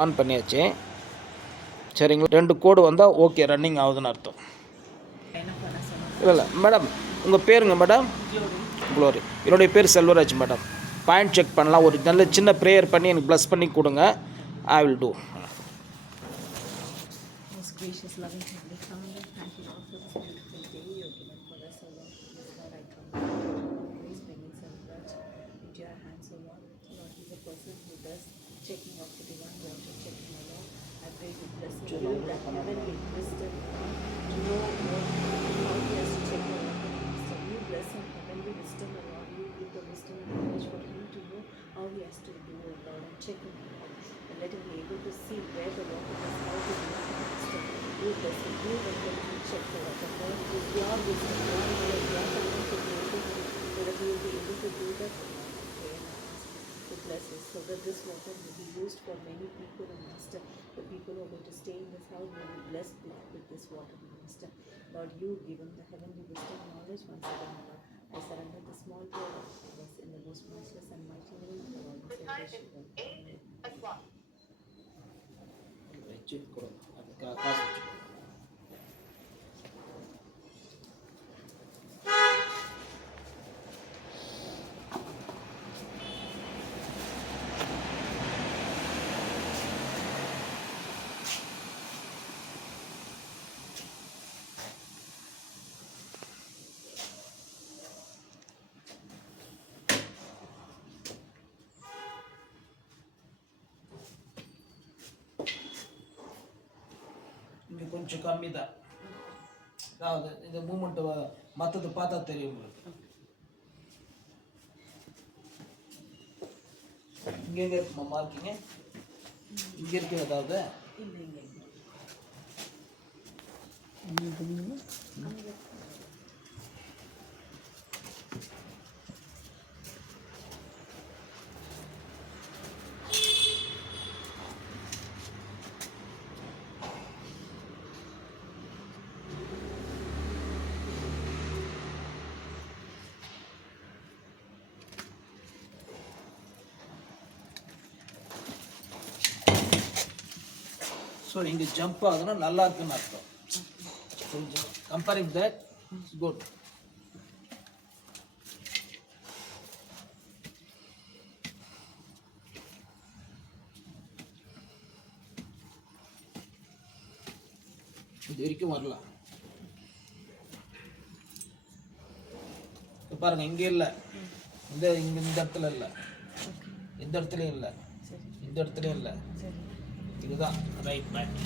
ஆன் பண்ணியாச்சு. சரிங்களா, 2 கோடு வந்தால் ஓகே, ரன்னிங் ஆகுதுன்னு அர்த்தம். இல்லை மேடம், உங்கள் பேருங்க மேடம்? க்ளோரி. என்னுடைய பேர் செல்வராஜ் மேடம். பாயிண்ட் செக் பண்ணலாம். ஒரு நல்ல சின்ன ப்ரேயர் பண்ணி எனக்கு ப்ளஸ் பண்ணி கொடுங்க. I will do. Gracious, loving Heavenly Father, thank you, Lord, for this beautiful day you have given for us, O Lord. Yes, Lord, I come always bringing Selvaraj into your hands, O Lord. Lord, he's a person who does checking of the divine water, checking, O Lord. I pray you bless him, Lord, that heavenly wisdom to know what, how he has to check the water. So you bless him, heavenly wisdom, O Lord. You give the wisdom and knowledge for him to know how he has to do, O Lord, and check him, Lord. And let him be able to see where the water is, how to do it. You bless him, you let him check the water. Lord, with your wisdom, your knowledge, your talent to be able to, so that he will be able to do that, O Lord. I pray and ask to bless us, so that this water will be used for many people, and Master, the people who are going to stay in this house will be blessed with this water, Master. Lord, you give him the heavenly wisdom and knowledge once again, Lord. I surrender the small prayer of us in the most matchless and mighty name of the Lord and Savior Yeshua. Amen. இங்கே கொஞ்சம் கம்மி தான். அதாவது இந்த மூமெண்ட்டு மற்றது பார்த்தா தெரியும் உங்களுக்கு. இங்கே எங்கே இருக்குமா மார்க்கிங்க? இங்கே இருக்குது. அதாவது ஸோ இங்கே ஜம்ப் ஆகுதுன்னா நல்லா இருக்குன்னு அர்த்தம். Comparing that it's good. இது வரைக்கும் வரலாம். பாருங்க, இங்கே இல்லை, இந்த இடத்துல இல்லை, இந்த இடத்துலையும் இல்லை, இந்த இடத்துலையும் இல்லை. இதுதான் ரைட் பேக்.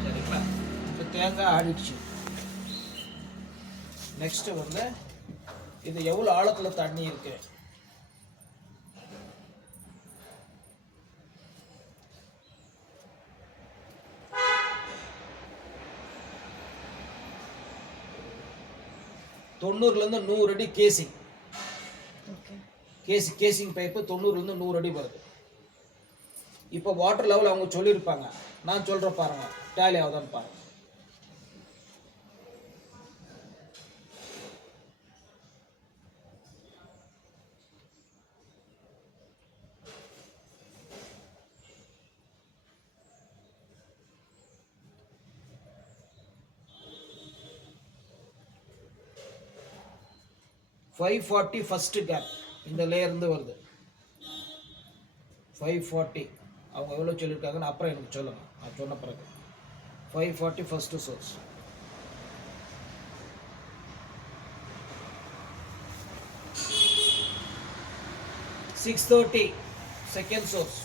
சரிங்களா? இப்போ தேங்காய் ஆடிடுச்சு. நெக்ஸ்ட்டு வந்து இது எவ்வளோ ஆழத்தில் தண்ணி இருக்கு. தொண்ணூறுலேருந்து 100 அடி கேசிங். கேசிங் பைப்பு 90லேருந்து 100 அடி வருது. இப்போ வாட்டர் லெவல் அவங்க சொல்லியிருப்பாங்க, நான் சொல்கிறேன் பாருங்க, டேலி ஆகுதான்னு பாருங்க. $540 ஃபர்ஸ்ட் கேப் இந்த லேயர்ந்து வருது. 540 அவங்க எவ்வளோ சொல்லியிருக்காங்கன்னு அப்புறம் எனக்கு சொல்லுங்கள், நான் சொன்ன பிறகு. 540 ஃபர்ஸ்ட் சோர்ஸ். 630 second source.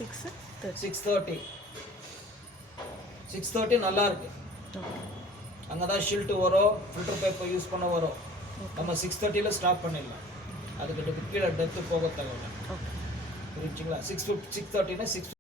630 நல்லா இருக்கு. அங்கே தான் ஷில்ட்டு வரும், ஃபில்டர் பைப்பை யூஸ் பண்ண வரும். நம்ம 630 ஸ்டாப் பண்ணிடலாம். அதுக்கு கீழே டெப்த்து போக தேவையில்லை. புரிஞ்சுங்களா? 630னா 6